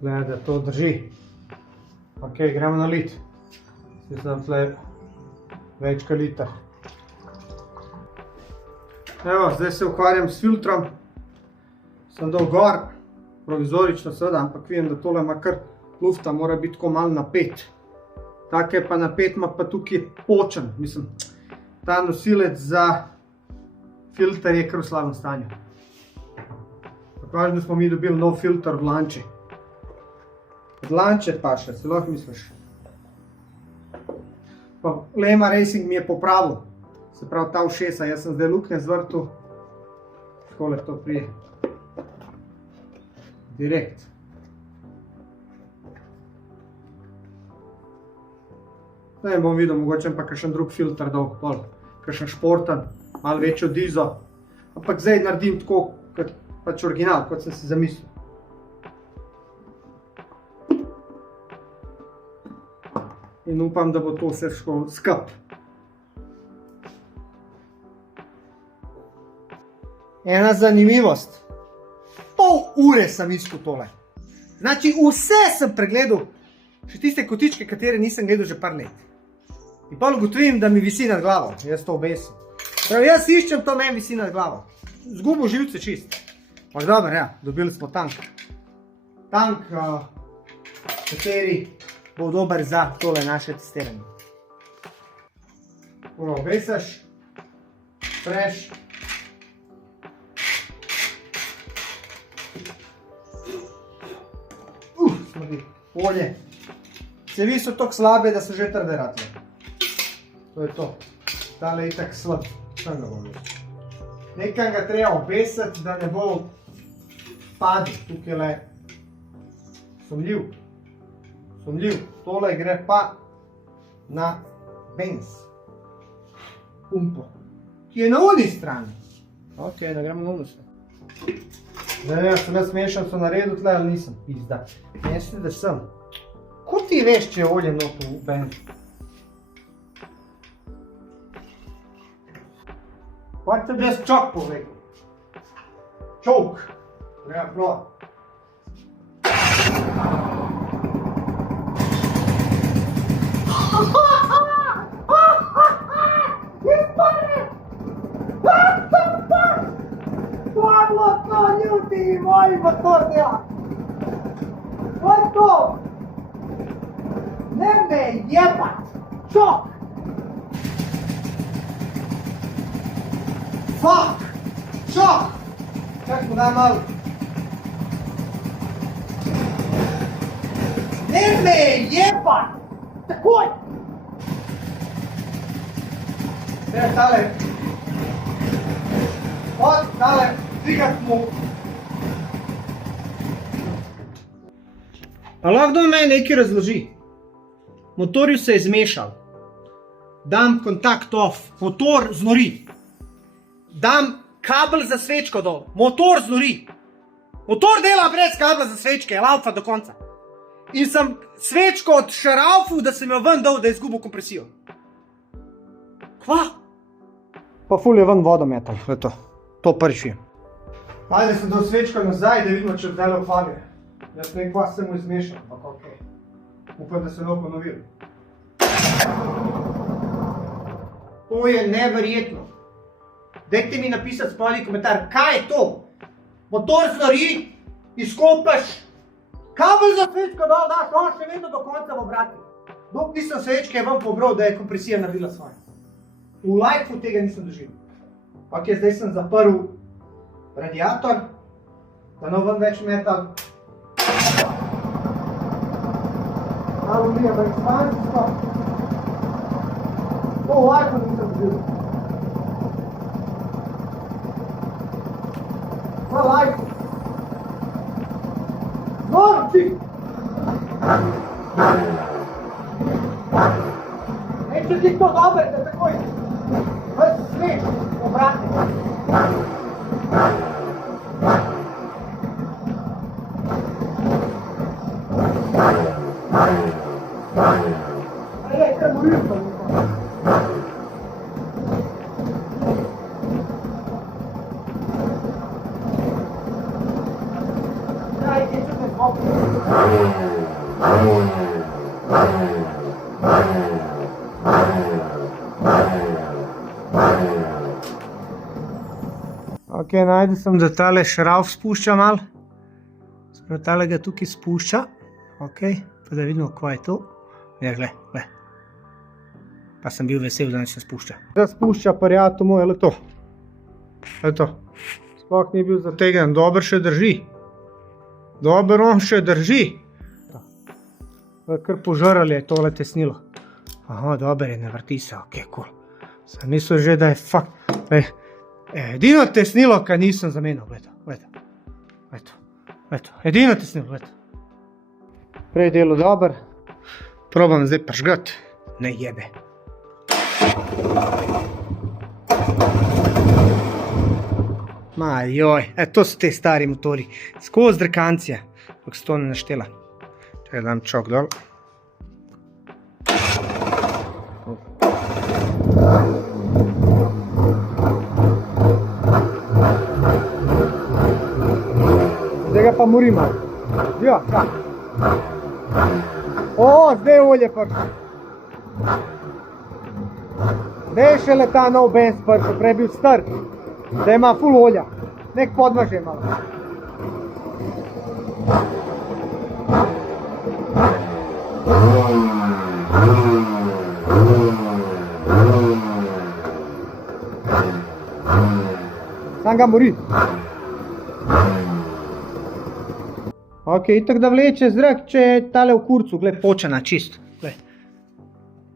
Gleda, da to drži. Ok, gremo na lit. Zdaj sem tle večka liter. Evo, zdaj se ukvarjam s filtrom. Sem dal gor, provizorično seveda, ampak vidim, da tole ima kar lufta, mora biti tako malo napet. Tako je pa napet, ima pa tukaj počen, mislim, ta nosilec za filter je kar v slabem stanju. Pokažem, da smo mi dobili nov filter v lanči. Od lanče pa še, se lahko misliš. Pa Lema Racing mi je popravil, se pravi ta ušesa, jaz sem zdaj luknje zvrtu, takole to prije. Direkt. Ne bom videl, mogoče pa kakšen drug filter dolg pol, kakšen športen, malo večjo dizo. Ampak zdaj naredim tako, kot pač original, kot sem si zamislil. In upam, da bo to vse šlo skup. Ena zanimivost. Pol ure sem iskal tole. Znači, vse sem pregledal, še tiste kotičke, katere nisem gledal že par let. In pol ugotovim, da mi visi nad glavo. Jaz to obesim. Prav, jaz iščem, to meni visi nad glavo. Zgubil živce čist. Ampak dobro, ja, dobili smo tank. Tank, kateri bo dober za tole naše testiranje. Tole obesiš, preš. Smrdi. Olje. Cevi so toliko slabe, da so že trde ratle. To je to. Tale je itak slab. Tam ga bom več. Nekaj ga treba obesiti, da ne bo padil. Tukaj le sumljiv. Sumljiv. Tole gre pa na benz. Pumpo. Ki je na oni strani. Ok, da gremo na oni strani. Zdaj ne, sem jaz mešanico naredil tle, ali nisem. Pizda. Mislim, da sem. Ko ti veš, če je olje noto v benzu? Kaj te bi jaz čok povedal? Čok. Treba plova. Pablo, to ljudi moji motor dela. To je to. Ne me jebat. Čok. Fuck. Čok. Čak mu daj malo. Ne me jebat. Takoj. Treba tale. Od tale. Dvigat mu. A lahko meni nekaj razloži. Motorju se je zmešal. Dam kontakt off. Motor znori. Dam kabel za svečko dol. Motor znori. Motor dela brez kabla za svečke. Je laufa do konca. In sem svečko odšaraufil, da sem jo ven dol, da je izgubil kompresijo. Kva? Pa ful je ven vodo metal. To prvič je. Ajde sem dal svečko nazaj, da vidimo, če zdaj opade. Jaz nekaj sem mu izmešal, ampak okej. Upam, da se ne bo ponovil. To je neverjetno. Dajte mi napisati spodaj komentar, kaj je to? Motor znori, izkopaš, kabel za svečko dol daš, on še vedno do konca v obrati. Dok nisem svečke ven pobral, da je kompresija naredila svoje. V lifeu tega nisem doživel. Ok, zdaj sem zaprl radiator, da ne ven več metal. Aluminija v ekspancijsko. To v lifeu nisem doživel. V lifeu. Zorči! Neče ti to dober, da takoj ves sveč obrati. Ajde, kar morim pa nekaj. Daj, ti čutim zvoku. Ok, najde sem, da tale šrauf spušča mal. Sprav tale ga tukaj spušča. Ok, pa da vidimo, kva je to. Ja, gle. Pa sem bil vesel, da neče spušča. Da spušča pariato moj, je to. Je to. Sploh ni bil zategnjen, dober še drži. Dober on še drži. Kar požrali je tole tesnilo. Aha, dober je, ne vrti se, ok, cool. Sem mislil že, da je fakt. Edino tesnilo, kaj nisem zamenil, gledaj. Edino tesnilo, gledaj. Prej je delo dober. Probam zdaj pržgati. ne jebe. Ma joj, to so te stari motori, skozi drkancija, ampak se to ne naštela. Čakaj, dam čok dol. Zdaj ga pa morimo. Ja, ja. O, zdaj je olje prišlo. Zdaj je šele ta nov benz prišel, prej je bil star. Zdaj ima ful olja. Nek podmaž je malo. Sam ga mori. Ok, itak da vleče zrak, če je tale v kurcu, gled, počena, čist. Gled.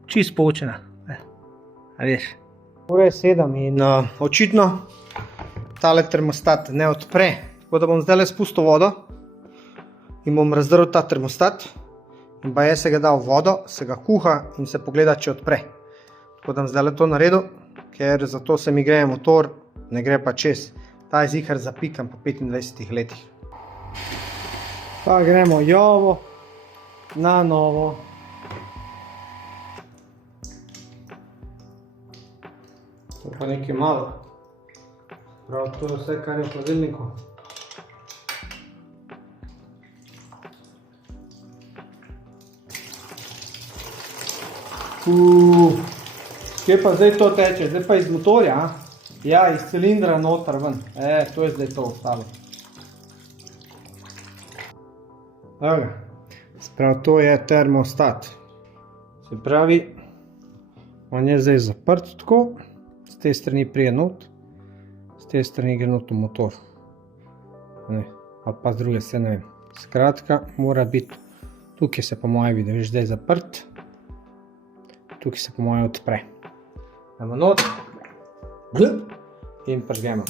Čist počena. A veš. Ura je 7 in očitno tale termostat ne odpre. Tako da bom zdaj spustil vodo in bom razdrl ta termostat. In pa jaz se ga dal v vodo, se ga kuha in se pogleda, če odpre. Tako da bom zdaj to naredil, ker zato se mi greje motor, ne gre pa čez. Ta je zihar zapikan po 25 letih. Pa gremo jovo na novo. To pa nekaj malo. Prav, to je vse, kar je v hladilniku. Kje pa zdaj to teče? Zdaj pa iz motorja, a? Ja, iz cilindra noter ven. To je zdaj to ostalo. Evo ga. Sprav, to je termostat. Se pravi, on je zdaj zaprt tako, z te strani prije not, z te strani gre not v motor. Ne, ali pa z druge strani, ne vem. Skratka, mora biti, tukaj se po moje vidi, veš, zdaj je zaprt, tukaj se po moje odpre. Damo not, in pržgemo.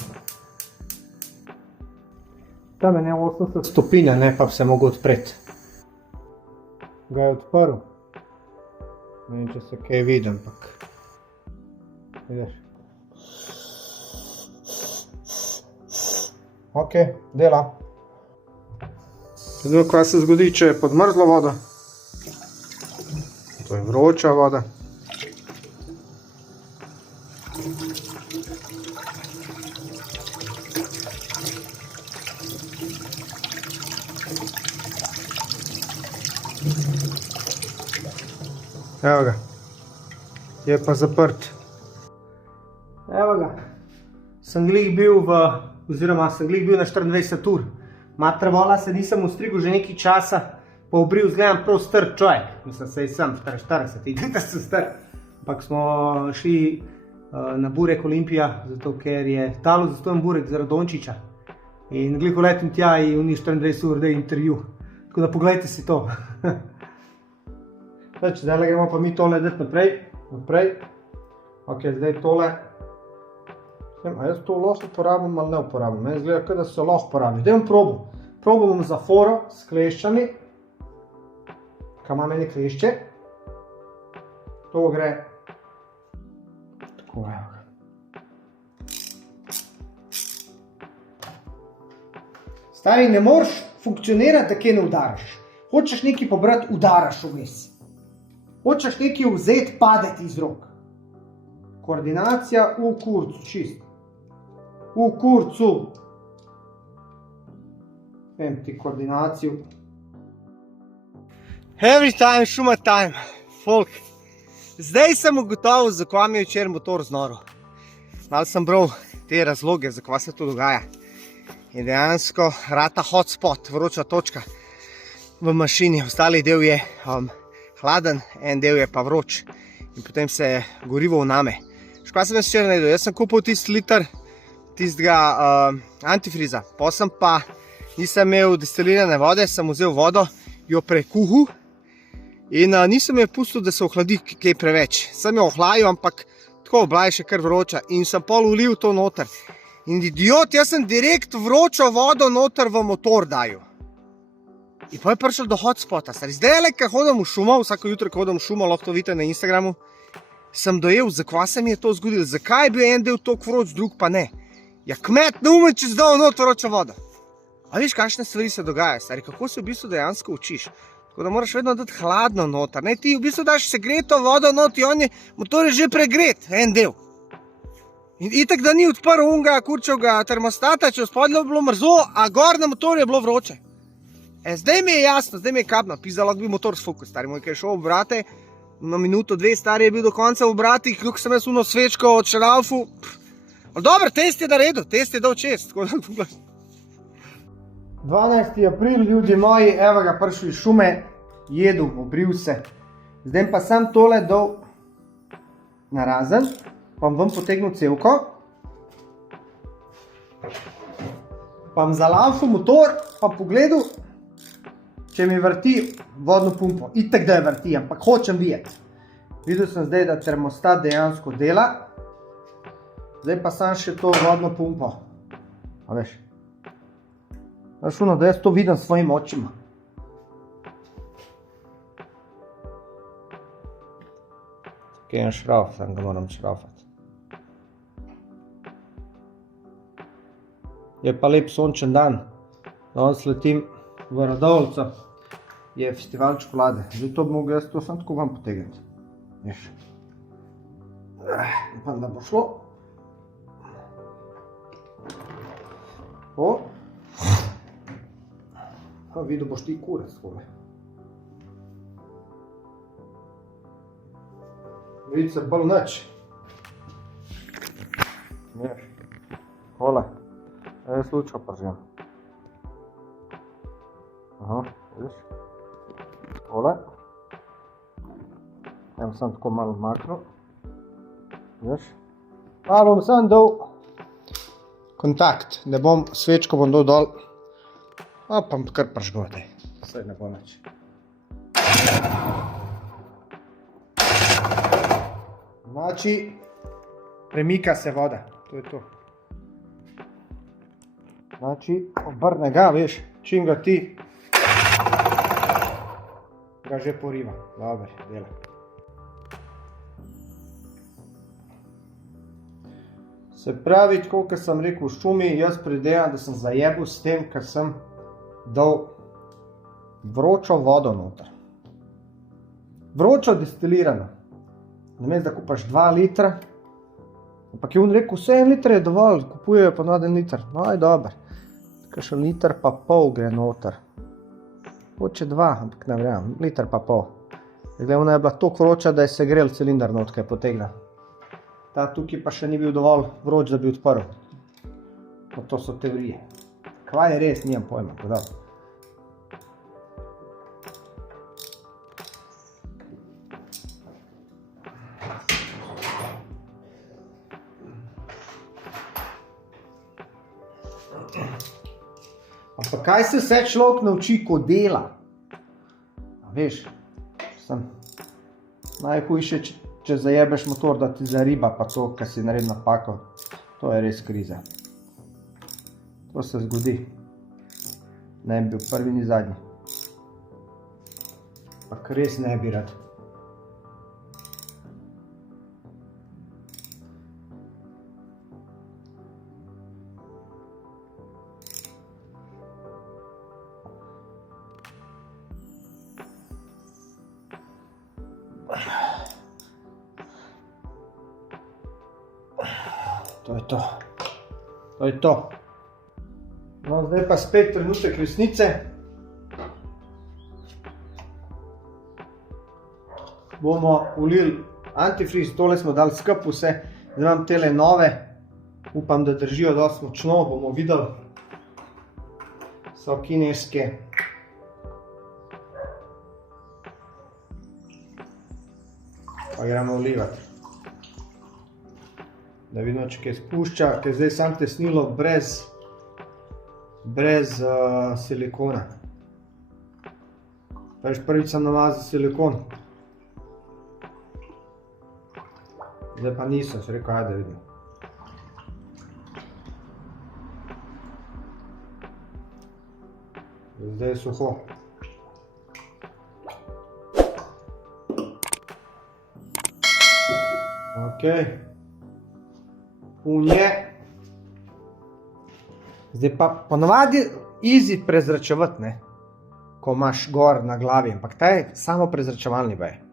Tam je ne 80 stopinja, ne pa bi se mogel odpreti. Ga je odprl. Ne vem, če se kaj vidi, ampak. Vidiš. Ok, dela. Zdaj, kaj se zgodi, če je podmrzla voda. To je vroča voda. Evo ga, je pa zaprt. Evo ga, sem glih bil na 24 ur. Matravala se nisem ustrigel že nekaj časa, pa obril zgledam prav star človek. Mislim, sej sem 44, idem, da sem star. Ampak smo šli na burek Olimpija, zato ker je talo zastojen burek za Radončiča. In glih letim tja in v njih 24 ur da je intervju. Tako da pogledajte si to. Zdaj gremo pa mi tole dati naprej. Ok, zdaj tole. A jaz to lahko uporabim ali ne uporabim? Meni zgleda, kot da se lahko uporabi. Zdaj bom probal. Probal bom za foro s kleščami. Kaj ima meni klešče. To gre. Tako, evo ga. Stari, ne moreš funkcionirati, da kaj ne udaraš. Hočeš nekaj pobrati, udaraš vmes. Hočeš nekaj vzeti, padeti iz rok. Koordinacija v kurcu, čist. V kurcu. Vem ti koordinacijo. Every time, šuma time. Folk. Zdaj sem ugotovil, zakaj mi je včeraj motor znoril. Malo sem bral te razloge, zakaj se to dogaja. In dejansko rata hotspot, vroča točka v mašini. Ostali del je hladen, en del je pa vroč in potem se gorivo vname. Škaj sem jaz včeraj naredil? Jaz sem kupil tisti liter tistega antifriza, potem pa nisem imel destilirane vode, sem vzel vodo, jo prekuhal in nisem jo pustil, da se ohladi kaj preveč. Sem jo ohlajil, ampak tako bila je še kar vroča in sem pol ulil to noter. In idiot, jaz sem direkt vročo vodo noter v motor dajal. In pa je prišel do hotspota, stari. Zdaj, ko hodim v šumo, vsako jutro, ko hodim v šumo, lahko to vidite na Instagramu, sem dojel, zakaj se mi je to zgodilo, zakaj je bil en del toliko vroč, drug pa ne. Ja, kmet ne ume čez dol not vroča voda. A veš, kakšne stvari se dogajajo, stari, kako se v bistvu dejansko učiš. Tako da moraš vedno dati hladno noter, ne, ti v bistvu daš segreto vodo not in motor je že pregret, en del. In itak, da ni odprl unga kurčevga termostata, če spodaj je bilo mrzo, a gor na motorju je bilo vroče. Zdaj mi je jasno, zdaj mi je kapno, pizda, lahko bi motor sfukal, stari moj, ki je šel v obrate, na minuto, dve, stari je bil do konca v obratih, kljub sem jaz uno svečko od šralfu. Dobro, test je naredil, test je dal čest. 12. april, ljudje moji, evo ga prišel iz šume, jedu, obril se. Zdaj pa sem tole dal narazen, pa vam potegnil cevko, pa vam zalaufal motor, pa pogledal, če mi vrti vodno pumpo. Itak da je vrti, ampak hočem videti. Videl sem zdaj, da termostat dejansko dela, zdaj pa sem še to vodno pumpo. A veš? Računo, da jaz to vidim s svojim očima. Tukaj je en šrauf, sam ga moram šraufati. Je pa lep sončen dan. Danes letim v Radovljico. Je festival čokolade. Zdaj to bi mogel jaz to sam tako vam potegniti. Veš. Upam, da bo šlo. O. Videl boš ti kurec tole. Vidi se bolj nič. Veš. Tole. Jaz lučko pržem. Aha, vidiš? Tole. Evo sem tako malo maknil. Vidiš? Pa bom sem dal kontakt. Ne bom, svečko bom dal dol. A pa kar pržgal, daj. Saj ne bo nič. Znači, premika se voda. To je to. Znači, obrne ga, veš, čim ga ti ga že poriva. Dobre, dela. Se pravi, tako, kot sem rekel v šumi, jaz predejam, da sem zajebil s tem, ker sem dal vročo vodo noter. Vročo destilirano. Namesto da kupaš 2 litra, ampak je on rekel, vse 1 liter je dovolj, kupujejo pa 1 liter. No, je dober. Tako še 1,5 litra gre noter. Hoče 2, ampak ne vrem, 1,5 litra. Zdaj, ona je bila toliko vroča, da je se grel cilinder not, kaj potegna. Ta tukaj pa še ni bil dovolj vroč, da bi odprl. No, to so teorije. Kvaj je res, nijem pojma, podal. Ampak kaj se vse človek nauči, ko dela? A veš, sem najhujše, če zajebeš motor, da ti zariba pa to, kar si naredil napako. To je res kriza. To se zgodi. Ne bi bil prvi ni zadnji. Ampak res ne bi rad. To je to. To je to. No, zdaj pa spet trenutek resnice. Bomo ulili antifriz, tole smo dali skup vse. Zdaj imam tele nove. Upam, da držijo dosti močno, bomo videli. So kineske. Pa gremo ulivati. Da vidimo, če kaj spušča, ker zdaj sam tesnilo brez silikona. Veš, prvič sem namazal silikon. Zdaj pa niso, sem rekel, ajde vidim. Zdaj je suho. Ok. Punje. Zdaj pa ponovadi easy prezračevati, ne? Ko imaš gor na glavi, ampak ta je samo prezračevalni baj.